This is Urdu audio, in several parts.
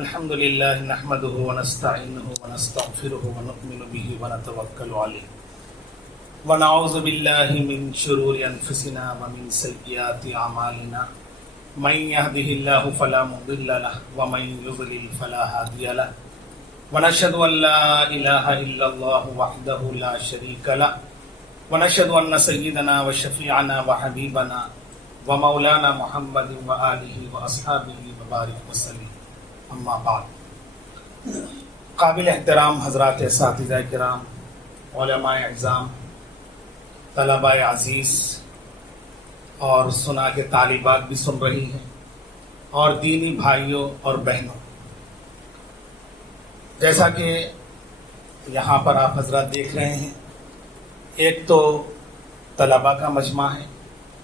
الحمد لله نحمده ونستعينه ونستغفره ونؤمن به ونتوكل عليه ونعوذ بالله من شرور أنفسنا ومن سيئات أعمالنا من يهده الله فلا مضل له ومن يضلل فلا هادي له ونشهد أن لا إله إلا الله وحده لا شريك له ونشهد أن سيدنا وشفيعنا وحبيبنا ومولانا محمد وآله وأصحابه وبارك وسلم اما بعد. قابل احترام حضرات اساتذہ کرام، علماء اعظام، طلباء عزیز اور سنا کے طالبات بھی سن رہی ہیں، اور دینی بھائیوں اور بہنوں، جیسا کہ یہاں پر آپ حضرات دیکھ رہے ہیں، ایک تو طلباء کا مجمع ہے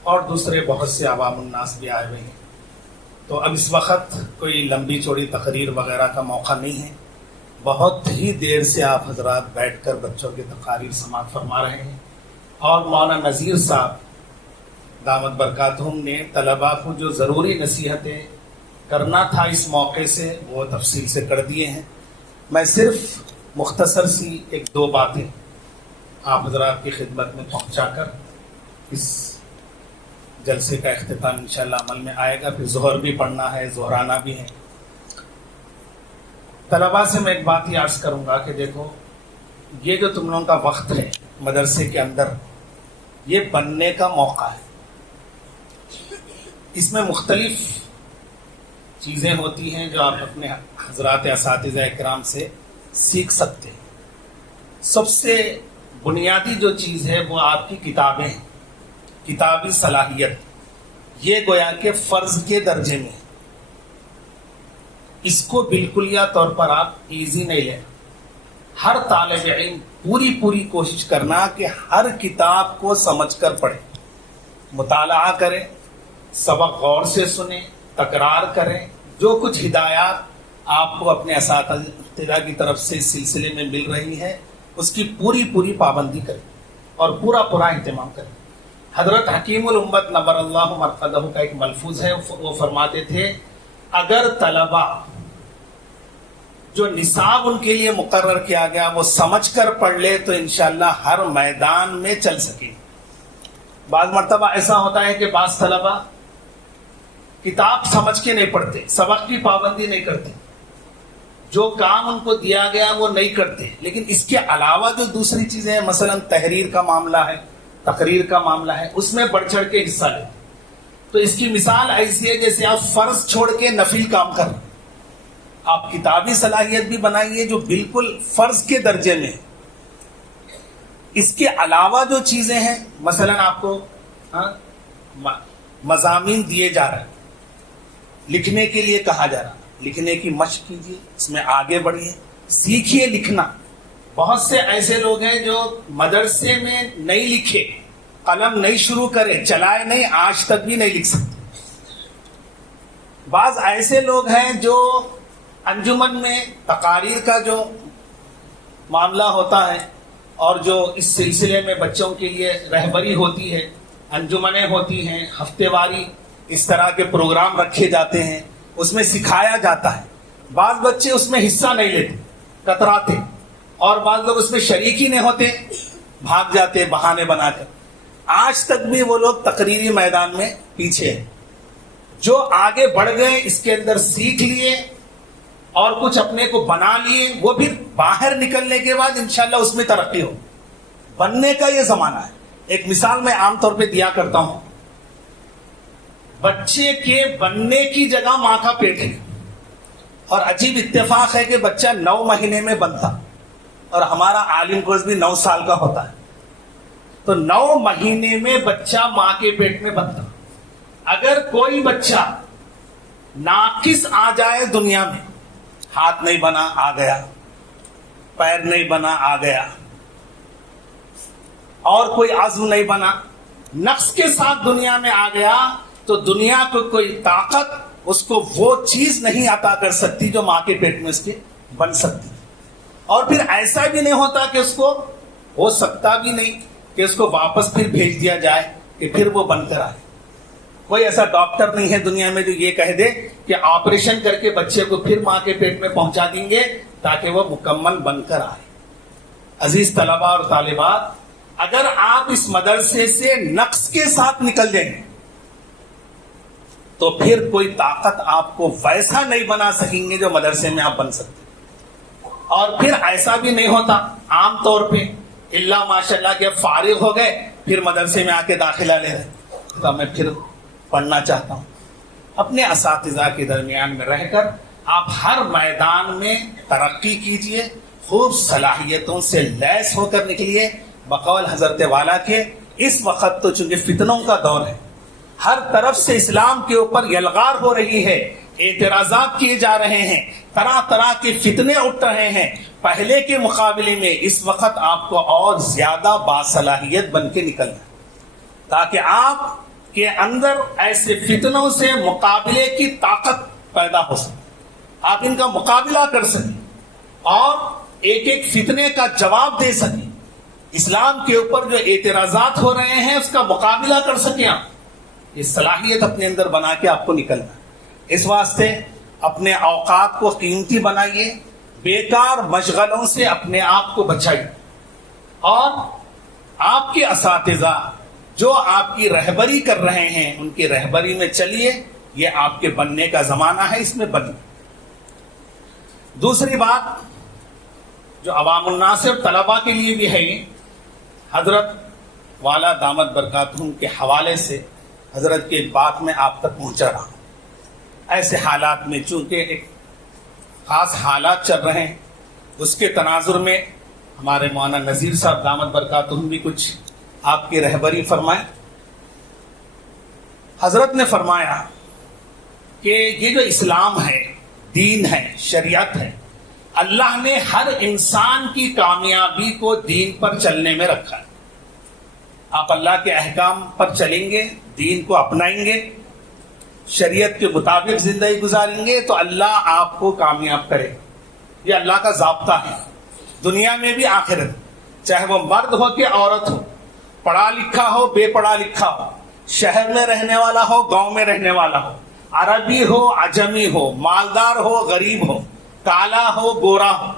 اور دوسرے بہت سے عوام الناس بھی آئے ہوئے ہیں. تو اب اس وقت کوئی لمبی چوڑی تقریر وغیرہ کا موقع نہیں ہے. بہت ہی دیر سے آپ حضرات بیٹھ کر بچوں کی تقاریر سماعت فرما رہے ہیں، اور مولانا نذیر صاحب دامت برکاتہم نے طلباء کو جو ضروری نصیحتیں کرنا تھا اس موقع سے وہ تفصیل سے کر دیے ہیں. میں صرف مختصر سی ایک دو باتیں آپ حضرات کی خدمت میں پہنچا کر اس جلسے کا اختتام انشاءاللہ عمل میں آئے گا. پھر ظہر بھی پڑھنا ہے، ظہرانہ بھی ہے. طلباء سے میں ایک بات ہی عرض کروں گا کہ دیکھو، یہ جو تم لوگوں کا وقت ہے مدرسے کے اندر، یہ بننے کا موقع ہے. اس میں مختلف چیزیں ہوتی ہیں جو آپ اپنے حضرات اساتذہ اکرام سے سیکھ سکتے ہیں. سب سے بنیادی جو چیز ہے وہ آپ کی کتابیں ہیں، کتابی صلاحیت. یہ گویا کہ فرض کے درجے میں ہے. اس کو بالکلیہ طور پر آپ ایزی نہیں لیں. ہر طالب علم پوری کوشش کرنا کہ ہر کتاب کو سمجھ کر پڑھے، مطالعہ کریں، سبق غور سے سنیں، تکرار کریں. جو کچھ ہدایات آپ کو اپنے اساتذہ کی طرف سے اس سلسلے میں مل رہی ہے اس کی پوری پابندی کریں اور پورا اہتمام کریں. حضرت حکیم الامت نبر اللہ مرقدہ کا ایک ملفوظ ہے، وہ فرماتے تھے اگر طلباء جو نصاب ان کے لیے مقرر کیا گیا وہ سمجھ کر پڑھ لے تو انشاءاللہ ہر میدان میں چل سکے. بعض مرتبہ ایسا ہوتا ہے کہ بعض طلباء کتاب سمجھ کے نہیں پڑھتے، سبق کی پابندی نہیں کرتے، جو کام ان کو دیا گیا وہ نہیں کرتے، لیکن اس کے علاوہ جو دوسری چیزیں ہیں، مثلا تحریر کا معاملہ ہے، تقریر کا معاملہ ہے، اس میں بڑھ چڑھ کے حصہ لیتے. تو اس کی مثال ایسی ہے جیسے آپ فرض چھوڑ کے نفل کام کر رہے ہیں. آپ کتابی صلاحیت بھی بنائیے جو بالکل فرض کے درجے میں. اس کے علاوہ جو چیزیں ہیں، مثلا آپ کو مضامین دیے جا رہے ہیں، لکھنے کے لیے کہا جا رہا ہے، لکھنے کی مشق کیجیے، اس میں آگے بڑھیے، سیکھیے لکھنا. بہت سے ایسے لوگ ہیں جو مدرسے میں نہیں لکھے، قلم نہیں شروع کرے، چلائے نہیں، آج تک بھی نہیں لکھ سکتے. بعض ایسے لوگ ہیں جو انجمن میں تقاریر کا جو معاملہ ہوتا ہے اور جو اس سلسلے میں بچوں کے لیے رہبری ہوتی ہے، انجمنیں ہوتی ہیں، ہفتے واری اس طرح کے پروگرام رکھے جاتے ہیں، اس میں سکھایا جاتا ہے. بعض بچے اس میں حصہ نہیں لیتے، کتراتے، اور بعض لوگ اس میں شریک ہی نہیں ہوتے، بھاگ جاتے بہانے بنا کر. آج تک بھی وہ لوگ تقریری میدان میں پیچھے ہیں. جو آگے بڑھ گئے، اس کے اندر سیکھ لیے اور کچھ اپنے کو بنا لیے، وہ پھر باہر نکلنے کے بعد انشاءاللہ اس میں ترقی ہو. بننے کا یہ زمانہ ہے. ایک مثال میں عام طور پہ دیا کرتا ہوں. بچے کے بننے کی جگہ ماں کا پیٹ ہے، اور عجیب اتفاق ہے کہ بچہ 9 مہینے میں بنتا، اور ہمارا عالم کورس بھی 9 سال کا ہوتا ہے. تو 9 مہینے میں بچہ ماں کے پیٹ میں بنتا. اگر کوئی بچہ ناقص آ جائے دنیا میں، ہاتھ نہیں بنا آ گیا، پیر نہیں بنا آ گیا، اور کوئی عضو نہیں بنا، نقص کے ساتھ دنیا میں آ گیا، تو دنیا کو کوئی طاقت اس کو وہ چیز نہیں عطا کر سکتی جو ماں کے پیٹ میں اس کے بن سکتی. اور پھر ایسا بھی نہیں ہوتا کہ اس کو ہو سکتا بھی نہیں کہ اس کو واپس پھر بھیج دیا جائے کہ پھر وہ بن کر آئے. کوئی ایسا ڈاکٹر نہیں ہے دنیا میں جو یہ کہہ دے کہ آپریشن کر کے بچے کو پھر ماں کے پیٹ میں پہنچا دیں گے تاکہ وہ مکمل بن کر آئے. عزیز طلباء اور طالبات، اگر آپ اس مدرسے سے نقص کے ساتھ نکل جائیں گے تو پھر کوئی طاقت آپ کو ویسا نہیں بنا سکیں گے جو مدرسے میں آپ بن سکتے. اور پھر ایسا بھی نہیں ہوتا عام طور پہ اللہ ماشاء اللہ کہ فارغ ہو گئے پھر مدرسے میں آ کے داخلہ لے رہے تو میں پھر پڑھنا چاہتا ہوں. اپنے اساتذہ کے درمیان میں رہ کر آپ ہر میدان میں ترقی کیجئے، خوب صلاحیتوں سے لیس ہو کر نکلیے. بقول حضرت والا کے اس وقت تو چونکہ فتنوں کا دور ہے، ہر طرف سے اسلام کے اوپر یلغار ہو رہی ہے، اعتراضات کیے جا رہے ہیں، طرح طرح کے فتنے اٹھ رہے ہیں. پہلے کے مقابلے میں اس وقت آپ کو اور زیادہ باصلاحیت بن کے نکلنا تاکہ آپ کے اندر ایسے فتنوں سے مقابلے کی طاقت پیدا ہو سکے، آپ ان کا مقابلہ کر سکیں اور ایک ایک فتنے کا جواب دے سکیں. اسلام کے اوپر جو اعتراضات ہو رہے ہیں اس کا مقابلہ کر سکیں. آپ یہ صلاحیت اپنے اندر بنا کے آپ کو نکلنا. اس واسطے اپنے اوقات کو قیمتی بنائیے، بیکار مشغلوں سے اپنے آپ کو بچائیے اور آپ کے اساتذہ جو آپ کی رہبری کر رہے ہیں ان کی رہبری میں چلیے. یہ آپ کے بننے کا زمانہ ہے، اس میں بنیے. دوسری بات جو عوام الناس اور طلباء کے لیے بھی ہے، حضرت والا دامت برکاتہم کے حوالے سے حضرت کی ایک بات میں آپ تک پہنچا رہا ہوں. ایسے حالات میں چونکہ ایک خاص حالات چل رہے ہیں، اس کے تناظر میں ہمارے مولانا نذیر صاحب دامت برکاتہم بھی کچھ آپ کی رہبری فرمائیں. حضرت نے فرمایا کہ یہ جو اسلام ہے، دین ہے، شریعت ہے، اللہ نے ہر انسان کی کامیابی کو دین پر چلنے میں رکھا ہے. آپ اللہ کے احکام پر چلیں گے، دین کو اپنائیں گے، شریعت کے مطابق زندگی گزاریں گے تو اللہ آپ کو کامیاب کرے. یہ اللہ کا ضابطہ ہے دنیا میں بھی آخرت. چاہے وہ مرد ہو کہ عورت ہو، پڑھا لکھا ہو بے پڑھا لکھا ہو، شہر میں رہنے والا ہو گاؤں میں رہنے والا ہو، عربی ہو عجمی ہو، مالدار ہو غریب ہو، کالا ہو گورا ہو،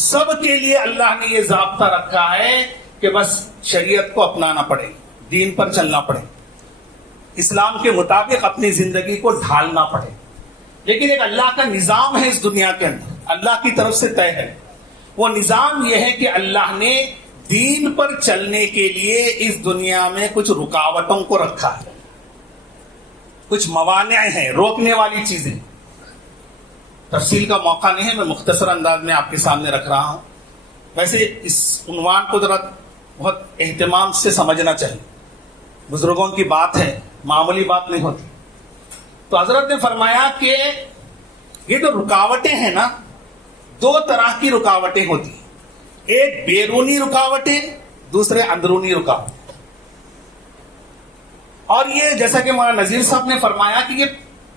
سب کے لیے اللہ نے یہ ضابطہ رکھا ہے کہ بس شریعت کو اپنانا پڑے، دین پر چلنا پڑے، اسلام کے مطابق اپنی زندگی کو ڈھالنا پڑے. لیکن ایک اللہ کا نظام ہے اس دنیا کے اندر، اللہ کی طرف سے طے ہے. وہ نظام یہ ہے کہ اللہ نے دین پر چلنے کے لیے اس دنیا میں کچھ رکاوٹوں کو رکھا ہے، کچھ موانع ہیں، روکنے والی چیزیں. تفصیل کا موقع نہیں ہے، میں مختصر انداز میں آپ کے سامنے رکھ رہا ہوں. ویسے اس عنوان کو ذرا بہت اہتمام سے سمجھنا چاہیے، بزرگوں کی بات ہے، معمولی بات نہیں ہوتی. تو حضرت نے فرمایا کہ یہ جو رکاوٹیں ہیں نا، دو طرح کی رکاوٹیں ہوتی ہیں. ایک بیرونی رکاوٹیں، دوسرے اندرونی رکاوٹیں. اور یہ جیسا کہ مولانا نذیر صاحب نے فرمایا کہ یہ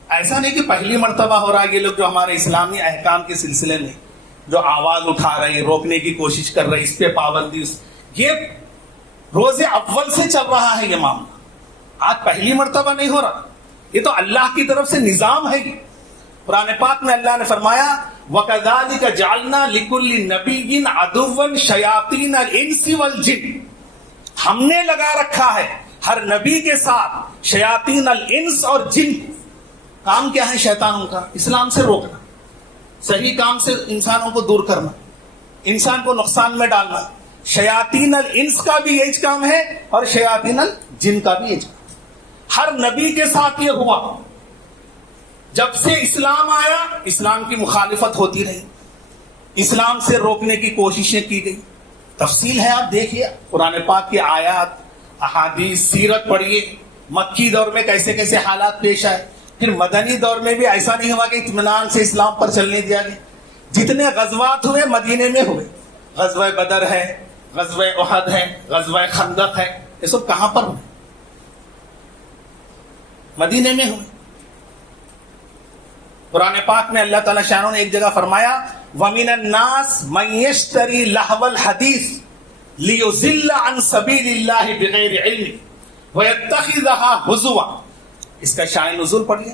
ایسا نہیں کہ پہلی مرتبہ ہو رہا ہے. یہ لوگ جو ہمارے اسلامی احکام کے سلسلے میں جو آواز اٹھا رہے، روکنے کی کوشش کر رہے، اس پہ پابندی، یہ روز اول سے چل رہا ہے. یہ معاملہ آج پہلی مرتبہ نہیں ہو رہا، یہ تو اللہ کی طرف سے نظام ہے. قرآن پاک میں اللہ نے فرمایا وَكَذَلِكَ جَعَلْنَا لِكُلِّ نَبِيٍّ عَدُوًّا شَيَاطِينَ الْإِنسِ وَالْجِنِّ. ہم نے لگا رکھا ہے ہر نبی کے ساتھ شیاطین الانس اور جن. کام کیا ہے شیطانوں کا؟ اسلام سے روکنا، صحیح کام سے انسانوں کو دور کرنا، انسان کو نقصان میں ڈالنا. شیاطین الانس کا بھی یہی کام ہے اور شیاطین الجن کا بھی یہی کام. ہر نبی کے ساتھ یہ ہوا. جب سے اسلام آیا اسلام کی مخالفت ہوتی رہی، اسلام سے روکنے کی کوششیں کی گئی. تفصیل ہے، آپ دیکھیے قرآن پاک کی آیات، احادیث، سیرت پڑھیے. مکی دور میں کیسے کیسے حالات پیش آئے، پھر مدنی دور میں بھی ایسا نہیں ہوا کہ اطمینان سے اسلام پر چلنے دیا گیا. جتنے غزوات ہوئے مدینے میں ہوئے. غزوہ بدر ہے، غزوہ احد ہے، غزوہ خندق ہے، یہ سب کہاں پر ہوئے؟ مدینے میں ہوئے. قرآن پاک میں اللہ تعالیٰ شانوں نے ایک جگہ فرمایا وَمِنَ النَّاسِ مَن يَشْتَرِي لَهْوَ الْحَدِيثِ لِيُضِلَّ عَن سَبِيلِ اللَّهِ بِغَيْرِ عِلْمٍ وَيَتَّخِذَهَا هُزُوًا اس کا شان نزول پڑھیے.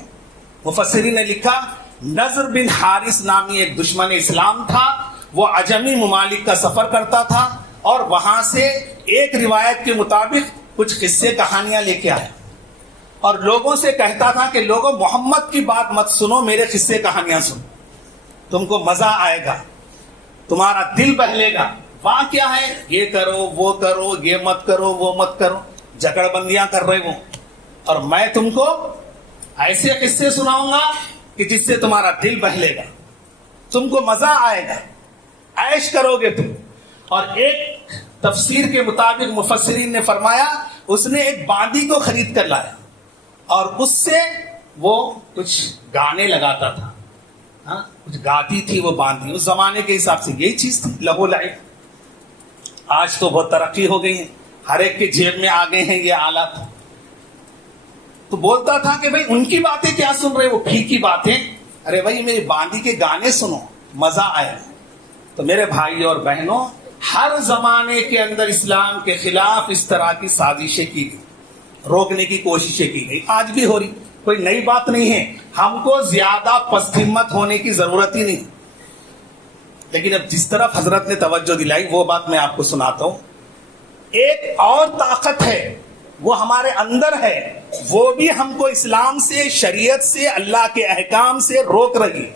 مفسرین نے لکھا نضر بن حارث نامی ایک دشمن اسلام تھا. وہ عجمی ممالک کا سفر کرتا تھا اور وہاں سے ایک روایت کے مطابق کچھ قصے کہانیاں لے کے آیا اور لوگوں سے کہتا تھا کہ لوگوں محمد کی بات مت سنو, میرے قصے کہانیاں سنو, تم کو مزہ آئے گا, تمہارا دل بہلے گا. وہاں کیا ہے, یہ کرو وہ کرو, یہ مت کرو وہ مت کرو, جکڑ بندیاں کر رہے ہو, اور میں تم کو ایسے قصے سناؤں گا کہ جس سے تمہارا دل بہلے گا, تم کو مزہ آئے گا, عیش کرو گے تم. اور ایک تفسیر کے مطابق مفسرین نے فرمایا اس نے ایک باندی کو خرید کر لایا اور اس سے وہ کچھ گانے لگاتا تھا, کچھ گاتی تھی وہ باندی. اس زمانے کے حساب سے یہی چیز تھی لہو لعب. آج تو بہت ترقی ہو گئی ہے, ہر ایک کے جیب میں آ گئے ہیں یہ آلات. تو بولتا تھا کہ بھائی ان کی باتیں کیا سن رہے, وہ پھیکی باتیں, ارے بھائی میری باندی کے گانے سنو, مزہ آئے. تو میرے بھائی اور بہنوں, ہر زمانے کے اندر اسلام کے خلاف اس طرح کی سازشیں کی گئی, روکنے کی کوششیں کی گئی, آج بھی ہو رہی, کوئی نئی بات نہیں ہے. ہم کو زیادہ پست ہمت ہونے کی ضرورت ہی نہیں. لیکن اب جس طرف حضرت نے توجہ دلائی وہ بات میں آپ کو سناتا ہوں. ایک اور طاقت ہے وہ ہمارے اندر ہے, وہ بھی ہم کو اسلام سے, شریعت سے, اللہ کے احکام سے روک رہی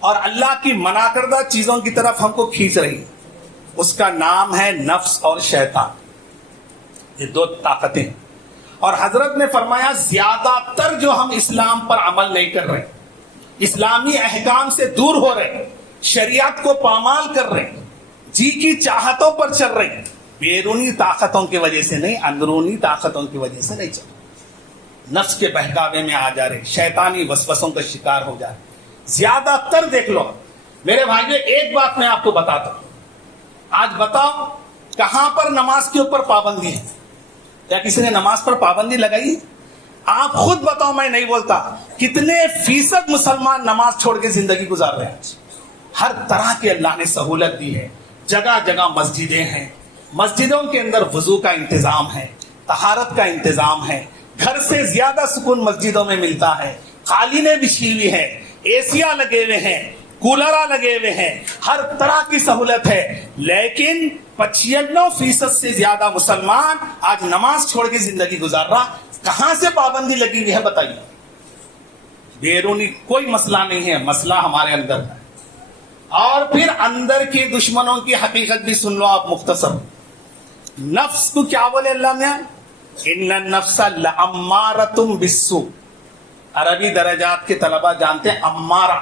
اور اللہ کی منع کردہ چیزوں کی طرف ہم کو کھینچ رہی. اس کا نام ہے نفس اور شیطان. یہ دو طاقتیں. اور حضرت نے فرمایا زیادہ تر جو ہم اسلام پر عمل نہیں کر رہے, اسلامی احکام سے دور ہو رہے, شریعت کو پامال کر رہے, جی کی چاہتوں پر چل رہے, بیرونی طاقتوں کی وجہ سے نہیں, اندرونی طاقتوں کی وجہ سے نہیں چل رہے, نفس کے بہکاوے میں آ جا رہے, شیطانی وسوسوں کا شکار ہو جا رہے. زیادہ تر دیکھ لو میرے بھائیو. ایک بات میں آپ کو بتاتا ہوں, آج بتاؤ کہاں پر نماز کے اوپر پابندی ہے؟ کیا کسی نے نماز پر پابندی لگائی؟ آپ خود بتاؤ, میں نہیں بولتا. کتنے فیصد مسلمان نماز چھوڑ کے زندگی گزار رہے ہیں؟ ہر طرح کی اللہ نے سہولت دی ہے, جگہ جگہ مسجدیں ہیں, مسجدوں کے اندر وضو کا انتظام ہے, طہارت کا انتظام ہے, گھر سے زیادہ سکون مسجدوں میں ملتا ہے, قالینیں بچھی ہوئی ہیں, ایسیاں لگے ہوئے ہیں, کولرا لگے ہوئے ہیں, ہر طرح کی سہولت ہے. لیکن 95% سے زیادہ مسلمان آج نماز چھوڑ کے زندگی گزار رہا. کہاں سے پابندی لگی ہوئی ہے بتائیے؟ بیرونی کوئی مسئلہ نہیں ہے, مسئلہ ہمارے اندر ہے. اور پھر اندر کے دشمنوں کی حقیقت بھی سن لو آپ مختصر. نفس کو کیا بولے اللہ نے؟ ان النفس لامارۃ بالسوء. عربی درجات کے طلبہ جانتے ہیں امارہ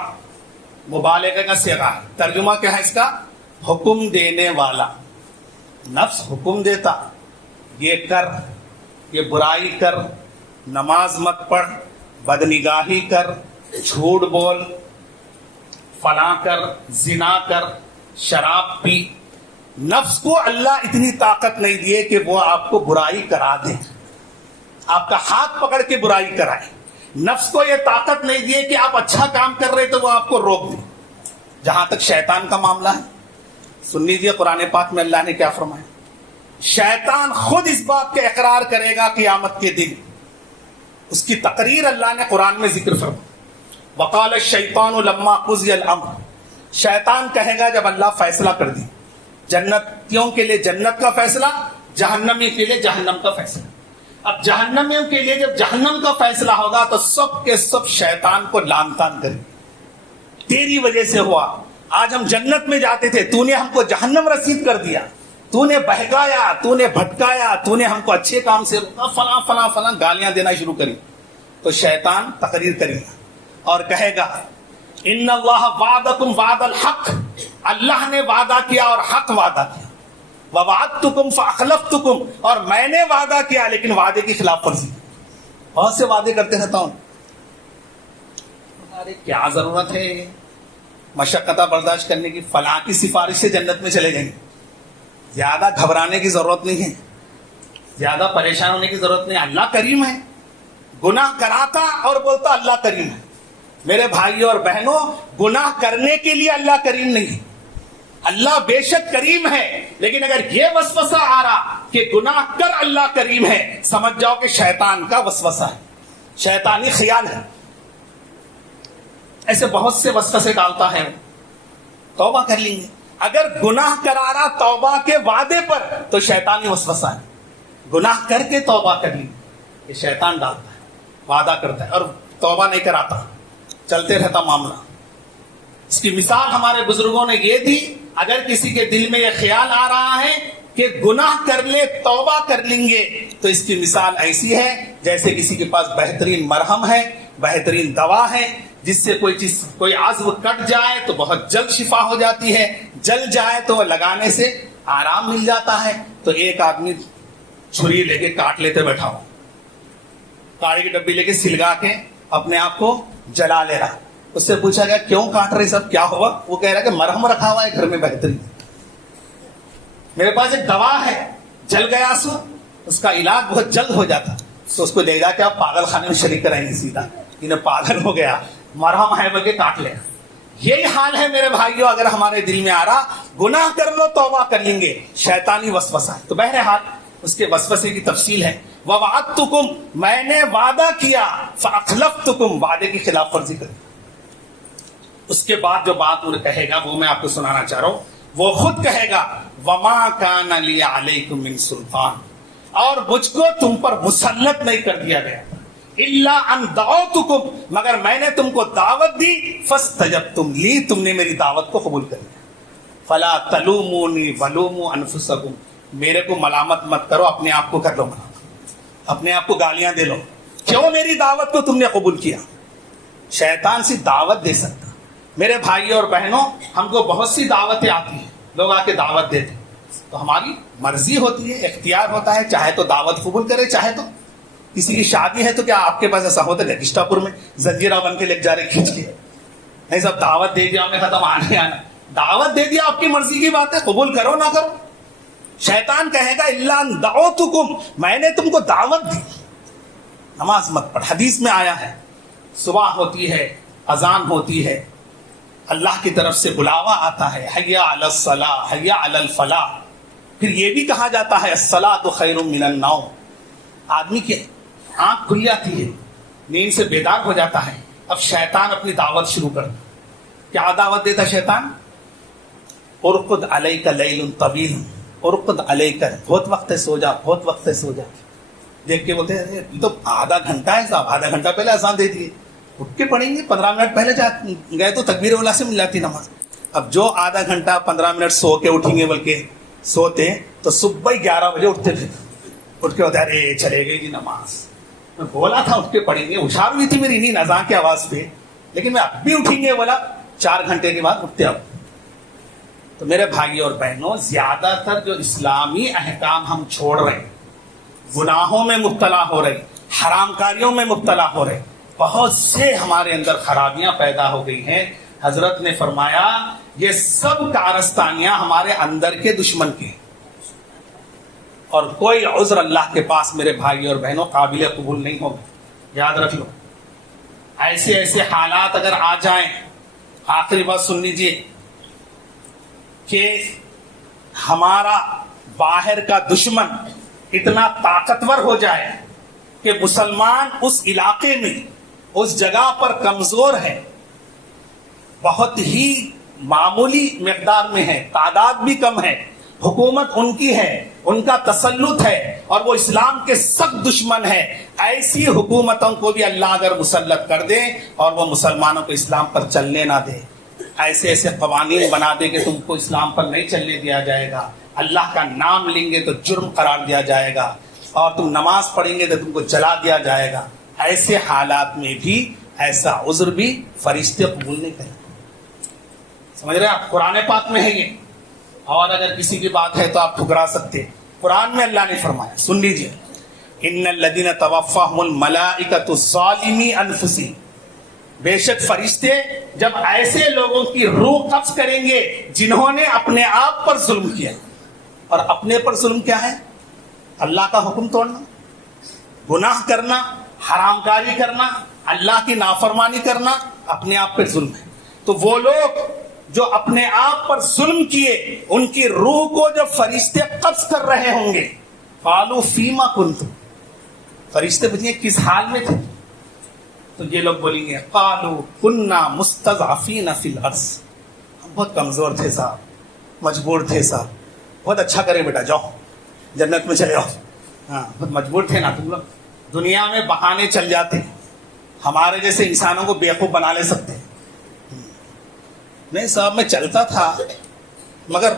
مبالغہ کا صیغہ ہے. ترجمہ کیا ہے اس کا؟ حکم دینے والا. نفس حکم دیتا, یہ کر, یہ برائی کر, نماز مت پڑھ, بدنگاہی کر, جھوٹ بول, فلاں کر, زنا کر, شراب پی. نفس کو اللہ اتنی طاقت نہیں دیے کہ وہ آپ کو برائی کرا دے, آپ کا ہاتھ پکڑ کے برائی کرائے. نفس کو یہ طاقت نہیں دیے کہ آپ اچھا کام کر رہے تو وہ آپ کو روک دے. جہاں تک شیطان کا معاملہ ہے, سن لیجیے قرآن پاک میں اللہ نے کیا فرمایا. شیطان خود اس بات کا اقرار کرے گا قیامت کے دن, اس کی تقریر اللہ نے قرآن میں ذکر فرمایا. وقال الشیطان لما قضی الامر. شیطان کہے گا جب اللہ فیصلہ کر دی, جنتیوں کے لیے جنت کا فیصلہ, جہنمی کے لیے جہنم کا فیصلہ. اب جہنمیوں کے لیے جب جہنم کا فیصلہ ہوگا تو سب کے سب شیطان کو لان تان کریں, تیری وجہ سے ہوا, آج ہم جنت میں جاتے تھے, تو نے ہم کو جہنم رسید کر دیا, تو نے بہکایا, تو نے بھٹکایا, تو نے ہم کو اچھے کام سے روکا, فلاں فلاں فلاں گالیاں دینا شروع کری. تو شیطان تقریر کرے گا اور کہے گا ان اللہ وعدکم وعد الحق. اللہ نے وعدہ کیا اور حق وعدہ کیا. ووعدتکم فاخلفتکم. اور میں نے وعدہ کیا لیکن وعدے کی خلاف ورزی. بہت سے وعدے کرتے رہتا ہوں, ارے کیا ضرورت ہے مشقتیں برداشت کرنے کی, فلاں کی سفارش سے جنت میں چلے جائیں گے. زیادہ گھبرانے کی ضرورت نہیں ہے, زیادہ پریشان ہونے کی ضرورت نہیں. اللہ کریم ہے. گناہ کراتا اور بولتا اللہ کریم ہے. میرے بھائیوں اور بہنوں, گناہ کرنے کے لیے اللہ کریم نہیں ہے. اللہ بے شک کریم ہے, لیکن اگر یہ وسوسہ آ رہا کہ گناہ کر اللہ کریم ہے, سمجھ جاؤ کہ شیطان کا وسوسہ ہے. شیطانی خیال ہے. ایسے بہت سے وسوسے ڈالتا ہے. توبہ کر لیں گے. اگر گناہ کرارا توبہ کے وعدے پر تو شیطانی وسوسہ ہے. گناہ کر کے توبہ کر لیں گے، یہ شیطان ڈالتا ہے، وعدہ کرتا ہے اور توبہ نہیں کراتا، چلتے رہتا معاملہ. اس کی مثال ہمارے بزرگوں نے یہ دی، اگر کسی کے دل میں یہ خیال آ رہا ہے کہ گناہ کر لے توبہ کر لیں گے، تو اس کی مثال ایسی ہے جیسے کسی کے پاس بہترین مرہم ہے، بہترین دوا ہے، جس سے کوئی عضو کٹ جائے تو بہت جلد شفا ہو جاتی ہے، جل جائے تو وہ لگانے سے آرام مل جاتا ہے. تو ایک آدمی چھری لے کے کاٹ لیتے بیٹھا ہو، کاڑی کی ڈبی لے کے سلگا کے اپنے آپ کو جلا لے رہا. اس سے پوچھا گیا کیوں کاٹ رہے سب، کیا ہوا؟ وہ کہہ رہا کہ مرہم رکھا ہوا ہے گھر میں بہترین، میرے پاس ایک دوا ہے، جل گیا سو اس کا علاج بہت جلد ہو جاتا. تو اس کو لے جا کے آپ پاگل خانے میں شریک کرائیں گے، سیدھا انہیں پاگل ہو گیا، مرہم ہے بلکہ کاٹ لے. یہی حال ہے میرے بھائیوں، اگر ہمارے دل میں آ رہا گناہ کر لو توبہ کر لیں گے، شیطانی وسوسہ ہے. تو بہرحال اس کے وسوسے کی تفصیل ہے. وَوَعَدْتُكُمْ، میں نے وعدہ کیا، فَأَخْلَفْتُكُمْ، وعدے کی خلاف ورزی کر. اس کے بعد جو بات وہ کہے گا وہ میں آپ کو سنانا چاہ رہا ہوں. وہ خود کہے گا وَمَا كَانَ لِي عَلَيْكُمْ مِنْ سُلْطَانٍ، اور مجھ کو تم پر مسلط نہیں کر دیا گیا، إِلَّا أَنْ دَعَوْتُكُمْ، مگر میں نے تم کو دعوت دی، فَاسْتَجَبْتُمْ لِي، تم نے میری دعوت کو قبول کر لیا. فَلَا تَلُومُونِي وَلُومُوا أَنفُسَكُمْ، میرے کو ملامت مت کرو، اپنے آپ کو کر لو ملامت، اپنے آپ کو گالیاں دے لو، کیوں میری دعوت کو تم نے قبول کیا. شیطان سی دعوت دے سکتا. میرے بھائیوں اور بہنوں، ہم کو بہت سی دعوتیں آتی ہیں، لوگ آ کے دعوت دیتے، تو ہماری مرضی ہوتی ہے، اختیار ہوتا ہے، چاہے تو دعوت قبول کرے، چاہے تو کسی کی شادی ہے تو کیا آپ کے پاس ایسا ہوتا ہے کشتہ پور میں زنجیرہ بن کے لے جا رہے کھینچ کے؟ نہیں، سب دعوت دے دیا ہم نے، ختم، آنے آنا. دعوت دے دیا، آپ کی مرضی کی بات ہے، قبول کرو نہ کرو. شیطان کہے گا الا ان دعوتکم، میں نے تم کو دعوت دی، نماز مت پڑھ. حدیث میں آیا ہے صبح ہوتی ہے، اذان ہوتی ہے، اللہ کی طرف سے بلاوا آتا ہے، حی علی الصلاۃ حی علی الفلاح. پھر یہ بھی کہا جاتا ہے الصلاۃ خیر من النوم. آدمی کی آنکھ کھل جاتی ہے، نیند سے بیدار ہو جاتا ہے. اب شیطان اپنی دعوت شروع کرتا. کیا دعوت دیتا شیطان؟ ارقد علیک لیل طویل، ارقد علیک، بہت وقت ہے سو جا، بہت وقت ہے سو جا. دیکھ کے بولتے ہیں یہ تو آدھا گھنٹہ ہے صاحب، آدھا گھنٹہ پہلے اذان دے دیے، اٹھ کے پڑھیں گے، 15 منٹ پہلے گئے تو تکبیر اولا سے مل جاتی نماز. اب جو آدھا گھنٹہ 15 منٹ سو کے اٹھیں گے، بلکہ سوتے تو صبح 11 بجے اٹھتے تھے، اٹھ کے ہوتے ارے چلے گئی جی نماز، میں بولا تھا اٹھ کے پڑھیں گے، ہوشیار ہوئی تھی میری نیند اذان کی آواز پہ، لیکن میں اب بھی اٹھیں گے، بولا 4 گھنٹے کے بعد اٹھتے. اب تو میرے بھائی اور بہنوں، زیادہ تر جو اسلامی احکام ہم چھوڑ رہے ہیں، گناہوں میں مبتلا ہو رہے، حرام کاریوں میں مبتلا ہو رہے، بہت سے ہمارے اندر خرابیاں پیدا ہو گئی ہیں. حضرت نے فرمایا یہ سب کارستانیاں ہمارے اندر کے دشمن کے، اور کوئی عذر اللہ کے پاس میرے بھائی اور بہنوں قابل قبول نہیں ہوگا. یاد رکھ لو، ایسے ایسے حالات اگر آ جائیں، آخری بات سن لیجیے، کہ ہمارا باہر کا دشمن اتنا طاقتور ہو جائے کہ مسلمان اس علاقے میں، اس جگہ پر کمزور ہے، بہت ہی معمولی مقدار میں ہے، تعداد بھی کم ہے، حکومت ان کی ہے، ان کا تسلط ہے، اور وہ اسلام کے سخت دشمن ہے. ایسی حکومتوں کو بھی اللہ اگر مسلط کر دے اور وہ مسلمانوں کو اسلام پر چلنے نہ دے، ایسے ایسے قوانین بنا دے کہ تم کو اسلام پر نہیں چلنے دیا جائے گا، اللہ کا نام لیں گے تو جرم قرار دیا جائے گا، اور تم نماز پڑھیں گے تو تم کو جلا دیا جائے گا، ایسے حالات میں بھی ایسا عذر بھی فرشتے قبول نہیں کریں. سمجھ رہے ہیں آپ؟ قرآن پاک میں ہے یہ، اور اگر کسی کی بات ہے تو آپ ٹھکرا سکتے. قرآن میں اللہ نے فرمایا، سن لیجئے، ان الذین توفاہم الملائکۃ ظالمی انفسہم، بے شک فرشتے جب ایسے لوگوں کی روح قبض کریں گے جنہوں نے اپنے آپ پر ظلم کیا. اور اپنے پر ظلم کیا ہے؟ اللہ کا حکم توڑنا، گناہ کرنا، حرام کاری کرنا، اللہ کی نافرمانی کرنا، اپنے آپ پر ظلم ہے. تو وہ لوگ جو اپنے آپ پر ظلم کیے، ان کی روح کو جب فرشتے قبض کر رہے ہوں گے، قالوا فیما کنتم، فرشتے پوچھیں گے کس حال میں تھے؟ تو یہ لوگ بولیں گے قالوا كنا مستضعفین فی الارض، ہم بہت کمزور تھے صاحب، مجبور تھے صاحب. بہت اچھا کرے بیٹا، جاؤ جنت میں چلے جاؤ. ہاں بہت مجبور تھے نا تم لوگ، دنیا میں بہانے چل جاتے، ہمارے جیسے انسانوں کو بیوقوف بنا لے سکتے. نہیں صاحب میں چلتا تھا، مگر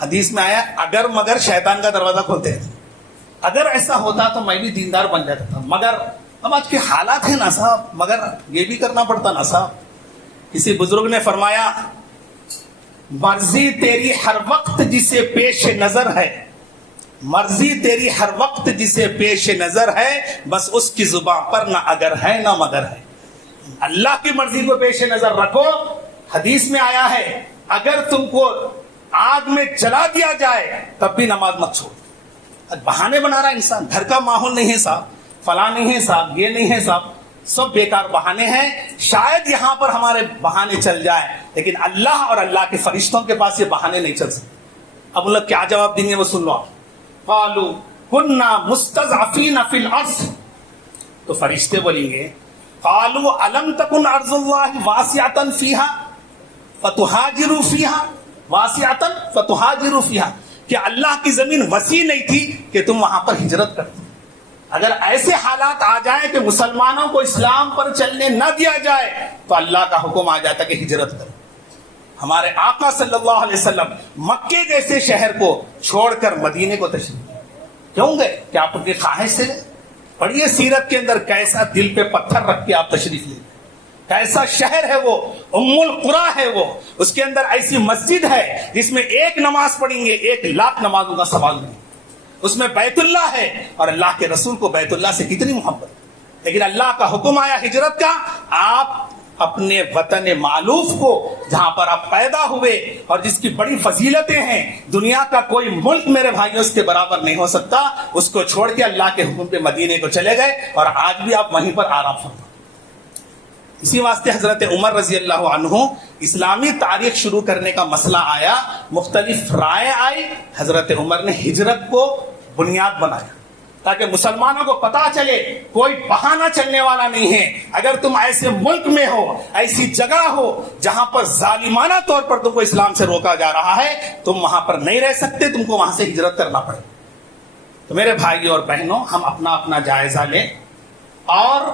حدیث میں آیا اگر مگر شیطان کا دروازہ کھولتے تھے. اگر ایسا ہوتا تو میں بھی دیندار بن جاتا تھا، مگر اب آج کے حالات ہیں نا صاحب، مگر یہ بھی کرنا پڑتا نا صاحب. کسی بزرگ نے فرمایا مرضی تیری ہر وقت جسے پیش نظر ہے، مرضی تیری ہر وقت جسے پیش نظر ہے، بس اس کی زبان پر نہ اگر ہے نہ مگر ہے. اللہ کی مرضی کو پیش نظر رکھو. حدیث میں آیا ہے اگر تم کو آگ میں جلا دیا جائے تب بھی نماز مت چھوڑ. بہانے بنا رہا انسان، گھر کا ماحول نہیں ہے صاحب، فلاں نہیں ہے صاحب، یہ نہیں ہے صاحب، سب بیکار بہانے ہیں. شاید یہاں پر ہمارے بہانے چل جائے، لیکن اللہ اور اللہ کے فرشتوں کے پاس یہ بہانے نہیں چل سکتے. اب اللہ کیا جواب دیں گے وہ سن لو آپ. قالوا كنا مستضعفین فی الارض، تو فرشتے بولیں گے قالوا الم تکن ارض اللہ واسعۃ فیہا فتہاجروا فیہا، واسعۃ فتہاجروا فیہا، کہ اللہ کی زمین وسیع نہیں تھی کہ تم وہاں پر ہجرت کرتے. اگر ایسے حالات آ جائیں کہ مسلمانوں کو اسلام پر چلنے نہ دیا جائے تو اللہ کا حکم آ جاتا کہ ہجرت کرو. ہمارے آقا صلی اللہ علیہ وسلم مکے جیسے شہر کو چھوڑ کر مدینے کو تشریف لائے. کیوں گئے؟ کہ آپ اپنی خواہش سے لیں. پڑھیے سیرت کے اندر کیسا دل پہ پتھر رکھ کے آپ تشریف لے، کیسا شہر ہے وہ، ام القریٰ ہے وہ. اس کے اندر ایسی مسجد ہے جس میں ایک نماز پڑھیں گے 1,00,000 نمازوں کا ثواب ملے. اس میں بیت اللہ ہے، اور اللہ کے رسول کو بیت اللہ سے کتنی محبت. لیکن اللہ کا حکم آیا ہجرت کا. آپ اپنے وطن معلوف کو، جہاں پر آپ پیدا ہوئے اور جس کی بڑی فضیلتیں ہیں، دنیا کا کوئی ملک میرے بھائیوں اس کے برابر نہیں ہو سکتا، اس کو چھوڑ کے اللہ کے حکم پہ مدینے کو چلے گئے، اور آج بھی آپ وہیں پر آرام فرما. اسی واسطے حضرت عمر رضی اللہ عنہ اسلامی تاریخ شروع کرنے کا مسئلہ آیا، مختلف رائے آئی. حضرت عمر نے ہجرت کو بنیاد بنایا تاکہ مسلمانوں کو پتا چلے کوئی بہانہ چلنے والا نہیں ہے. اگر تم ایسے ملک میں ہو، ایسی جگہ ہو جہاں پر ظالمانہ طور پر تم کو اسلام سے روکا جا رہا ہے، تم وہاں پر نہیں رہ سکتے، تم کو وہاں سے ہجرت کرنا پڑے. تو میرے بھائیوں اور بہنوں، ہم اپنا اپنا جائزہ لیں، اور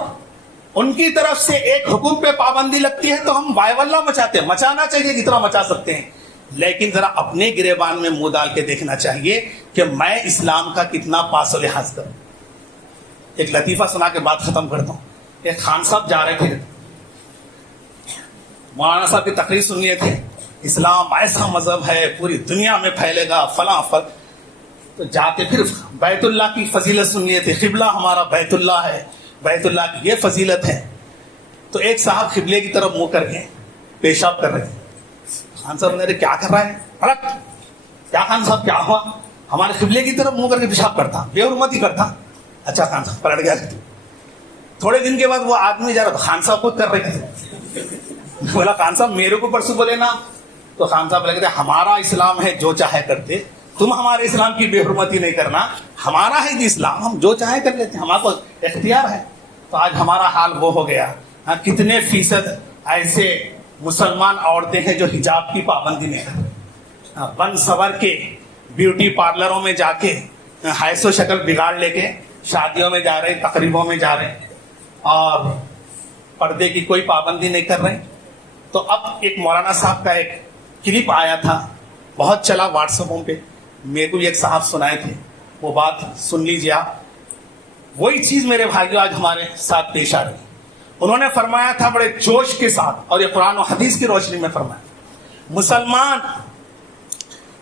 ان کی طرف سے ایک حکم پہ پابندی لگتی ہے تو ہم وائے واللہ مچاتے ہیں. مچانا چاہیے جتنا مچا سکتے ہیں، لیکن ذرا اپنے گریبان میں منہ ڈال کے دیکھنا چاہیے کہ میں اسلام کا کتنا پاس و لحاظ کروں. ایک لطیفہ سنا کے بات ختم کرتا ہوں. ایک خان صاحب جا رہے تھے، مولانا صاحب کی تقریر سن لیے تھے، اسلام ایسا مذہب ہے پوری دنیا میں پھیلے گا فلاں فل. تو جا کے پھر بیت اللہ کی فضیلت سن لیے تھے، قبلہ ہمارا بیت اللہ ہے، بیت اللہ کی یہ فضیلت ہے. تو ایک صاحب قبلے کی طرف منہ کر کے پیشاب کر رہے تھے. خان صاحب نے کیا کر رہا ہے؟ پلٹ. کیا خان صاحب کیا ہوا؟ ہمارے قبلے کی طرف منہ کر کے پیشاب کرتا، بے حرمتی کرتا. اچھا خان صاحب پلٹ گیا. تھوڑے دن کے بعد وہ آدمی جا رہا تھا، خان صاحب خود کر رہے تھے. بولا خان صاحب میرے کو پرسوں بولے نا. تو خان صاحب لگتے ہمارا اسلام ہے جو چاہے کرتے، تم ہمارے اسلام کی بے حرمتی نہیں کرنا. ہمارا ہے جی اسلام، ہم جو چاہے کر لیتے ہیں، ہمارا کو اختیار ہے. تو آج ہمارا حال وہ ہو گیا. کتنے فیصد ایسے مسلمان عورتیں ہیں جو حجاب کی پابندی نہیں کرتے، بن سور کے بیوٹی پارلروں میں جا کے حیث و شکل بگاڑ لے کے شادیوں میں جا رہے، تقریبوں میں جا رہے، اور پردے کی کوئی پابندی نہیں کر رہے. تو اب ایک مولانا صاحب کا ایک کلپ آیا تھا، بہت چلا واٹس ایپوں پہ، میرے کو ایک صاحب سنائے تھے، وہ بات سن لیجیے آپ. وہی چیز میرے بھائیوں آج ہمارے ساتھ پیش آ رہی. انہوں نے فرمایا تھا بڑے جوش کے ساتھ، اور یہ قرآن و حدیث کی روشنی میں فرمایا، مسلمان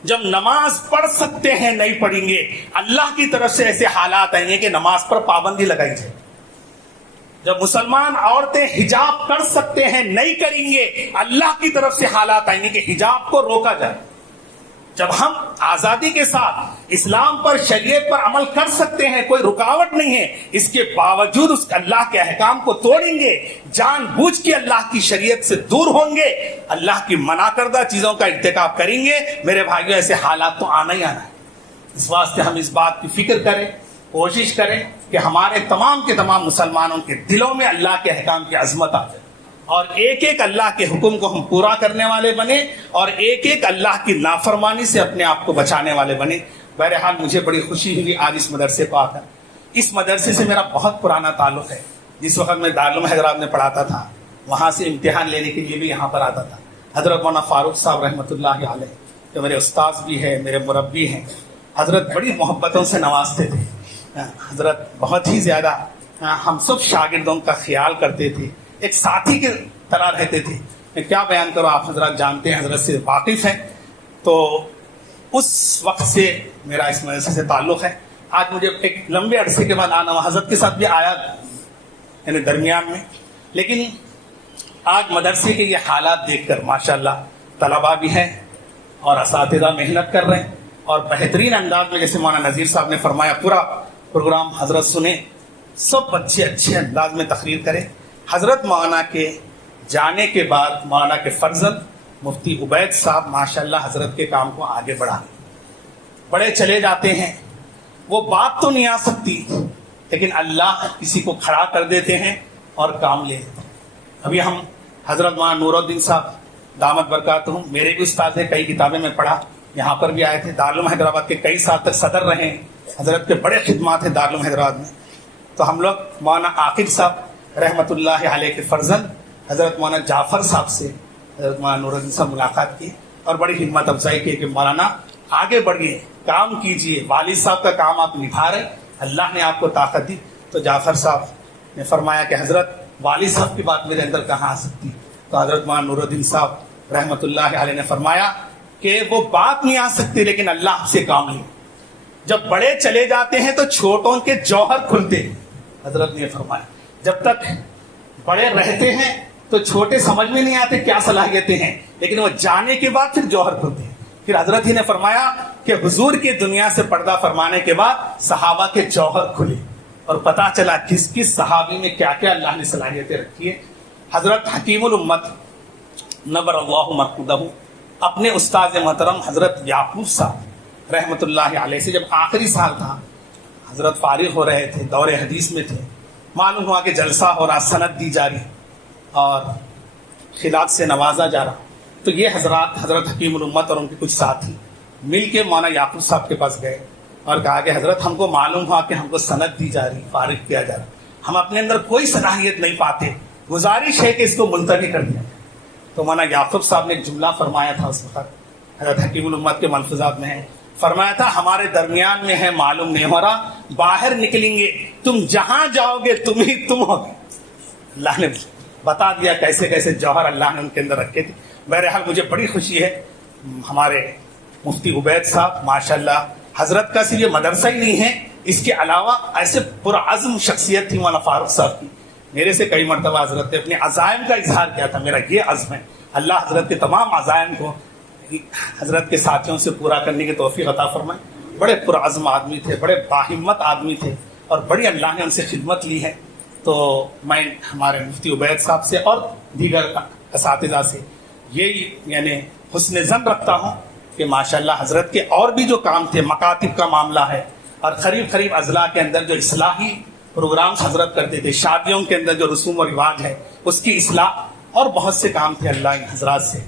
جب نماز پڑھ سکتے ہیں نہیں پڑھیں گے، اللہ کی طرف سے ایسے حالات آئیں گے کہ نماز پر پابندی لگائی جائے. جب مسلمان عورتیں حجاب کر سکتے ہیں نہیں کریں گے، اللہ کی طرف سے حالات آئیں گے کہ حجاب کو روکا جائے. جب ہم آزادی کے ساتھ اسلام پر، شریعت پر عمل کر سکتے ہیں، کوئی رکاوٹ نہیں ہے، اس کے باوجود اس اللہ کے احکام کو توڑیں گے، جان بوجھ کے اللہ کی شریعت سے دور ہوں گے، اللہ کی منع کردہ چیزوں کا ارتکاب کریں گے، میرے بھائیوں ایسے حالات تو آنا ہی آنا ہے. اس واسطے ہم اس بات کی فکر کریں کوشش کریں کہ ہمارے تمام کے تمام مسلمانوں کے دلوں میں اللہ کے احکام کی عظمت آ جائے اور ایک ایک اللہ کے حکم کو ہم پورا کرنے والے بنے اور ایک ایک اللہ کی نافرمانی سے اپنے آپ کو بچانے والے بنے. بہرحال مجھے بڑی خوشی ہوئی آج اس مدرسے کو آ کر. اس مدرسے سے میرا بہت پرانا تعلق ہے. جس وقت میں دارالعلوم حیدرآباد میں پڑھاتا تھا وہاں سے امتحان لینے کے لیے بھی یہاں پر آتا تھا. حضرت مولانا فاروق صاحب رحمۃ اللہ علیہ جو میرے استاذ بھی ہیں, میرے مربی ہیں, حضرت بڑی محبتوں سے نوازتے تھے. حضرت بہت ہی زیادہ ہم سب شاگردوں کا خیال کرتے تھے, ایک ساتھی کی طرح رہتے تھے. میں کیا بیان کروں, آپ حضرات جانتے ہیں, حضرت سے واقف ہیں. تو اس وقت سے میرا اس مدرسے سے تعلق ہے. آج مجھے ایک لمبے عرصے کے بعد آنا, حضرت کے ساتھ بھی آیا یعنی درمیان میں, لیکن آج مدرسے کے یہ حالات دیکھ کر ماشاءاللہ طلباء بھی ہیں اور اساتذہ محنت کر رہے ہیں اور بہترین انداز میں, جیسے مولانا نذیر صاحب نے فرمایا, پورا پروگرام حضرت سنیں, سب بچے اچھے انداز میں تقریر کریں. حضرت مولانا کے جانے کے بعد مولانا کے فرزند مفتی عبید صاحب ماشاءاللہ حضرت کے کام کو آگے بڑھا بڑے چلے جاتے ہیں. وہ بات تو نہیں آ سکتی لیکن اللہ کسی کو کھڑا کر دیتے ہیں اور کام لے لیتے ہیں. ابھی ہم حضرت مولانا نور الدین صاحب دامت برکاتہم, میرے بھی استاد ہیں, کئی کتابیں میں پڑھا, یہاں پر بھی آئے تھے. دارالعلوم حیدرآباد کے کئی سال تک صدر رہے ہیں. حضرت کے بڑے خدمات ہیں دارالعلوم حیدرآباد میں. تو ہم لوگ مولانا عاقب صاحب رحمۃ اللہ علیہ کے فرزند حضرت مولانا جعفر صاحب سے حضرت مولانا نور الدین صاحب ملاقات کی اور بڑی ہمت افزائی کی کہ مولانا آگے بڑھیے, کام کیجیے, والد صاحب کا کام آپ نبھا رہے, اللہ نے آپ کو طاقت دی. تو جعفر صاحب نے فرمایا کہ حضرت والد صاحب کی بات میرے اندر کہاں آ سکتی. تو حضرت مولانا نور الدین صاحب رحمۃ اللہ علیہ نے فرمایا کہ وہ بات نہیں آ سکتی لیکن اللہ سے کام لے. جب بڑے چلے جاتے ہیں تو چھوٹوں کے جوہر کھلتے ہیں. حضرت نے فرمایا جب تک بڑے رہتے ہیں تو چھوٹے سمجھ میں نہیں آتے کیا صلاحیتیں ہیں, لیکن وہ جانے کے بعد پھر جوہر کھلتے ہیں. پھر حضرت ہی نے فرمایا کہ حضور کی دنیا سے پردہ فرمانے کے بعد صحابہ کے جوہر کھلے اور پتا چلا کس کس صحابی میں کیا کیا اللہ نے صلاحیتیں رکھی ہے. حضرت حکیم الامت نور اللہ مرقدہ اپنے استاد محترم حضرت یعقوب صاحب رحمۃ اللہ علیہ سے جب آخری سال تھا, حضرت فارغ ہو رہے تھے, دور حدیث میں تھے, معلوم ہوا کہ جلسہ ہو رہا, سند دی جا رہی اور خلافت سے نوازا جا رہا. تو یہ حضرات حضرت حکیم الامت اور ان کے کچھ ساتھی مل کے مولانا یعقوب صاحب کے پاس گئے اور کہا کہ حضرت ہم کو معلوم ہوا کہ ہم کو سند دی جا رہی, فارغ کیا جا رہا, ہم اپنے اندر کوئی صلاحیت نہیں پاتے, گزارش ہے کہ اس کو ملتوی کر دیا. تو مولانا یعقوب صاحب نے ایک جملہ فرمایا تھا اس وقت, حضرت حکیم الامت کے ملفوظات میں ہے, فرمایا تھا ہمارے درمیان میں ہے معلوم نہیں ہو رہا, باہر نکلیں گے تم جہاں جاؤ گے تم ہی تم ہو گے. اللہ نے بتا دیا کیسے کیسے جوہر اللہ نے ان کے اندر رکھے تھے. بہرحال مجھے بڑی خوشی ہے, ہمارے مفتی عبید صاحب ماشاءاللہ حضرت کا صرف یہ مدرسہ ہی نہیں ہے, اس کے علاوہ ایسے پرعزم شخصیت تھی مولانا فاروق صاحب کی. میرے سے کئی مرتبہ حضرت نے اپنے عزائم کا اظہار کیا تھا, میرا یہ عزم ہے, اللہ حضرت کے تمام عزائم کو حضرت کے ساتھیوں سے پورا کرنے کی توفیق عطا فرمائے. بڑے پرعزم آدمی تھے, بڑے باہمت آدمی تھے اور بڑی اللہ نے ان سے خدمت لی ہے. تو میں ہمارے مفتی عبید صاحب سے اور دیگر اساتذہ سے یہی یعنی حسن ظن رکھتا ہوں کہ ماشاءاللہ حضرت کے اور بھی جو کام تھے, مکاتب کا معاملہ ہے اور قریب اضلاع کے اندر جو اصلاحی پروگرامز حضرت کرتے تھے, شادیوں کے اندر جو رسوم و رواج ہے اس کی اصلاح اور بہت سے کام تھے. اللہ ان حضرات سے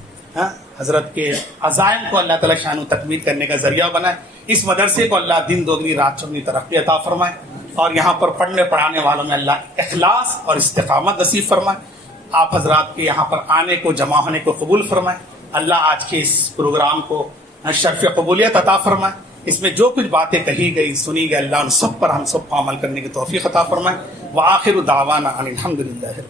حضرت کے عزائم کو اللہ تعالیٰ شان و تکمیل کرنے کا ذریعہ بنائے. اس مدرسے کو اللہ دن دوگنی رات چوگنی ترقی عطا فرمائے اور یہاں پر پڑھنے پڑھانے والوں میں اللہ اخلاص اور استقامت نصیب فرمائے. آپ حضرات کے یہاں پر آنے کو, جمع ہونے کو قبول فرمائے. اللہ آج کے اس پروگرام کو شرف قبولیت عطا فرمائے. اس میں جو کچھ باتیں کہی گئی سنی گئی, اللہ ان سب پر ہم سب کو عمل کرنے کی توفیق عطا فرمائے. وآخر دعوانا ان الحمدللہ.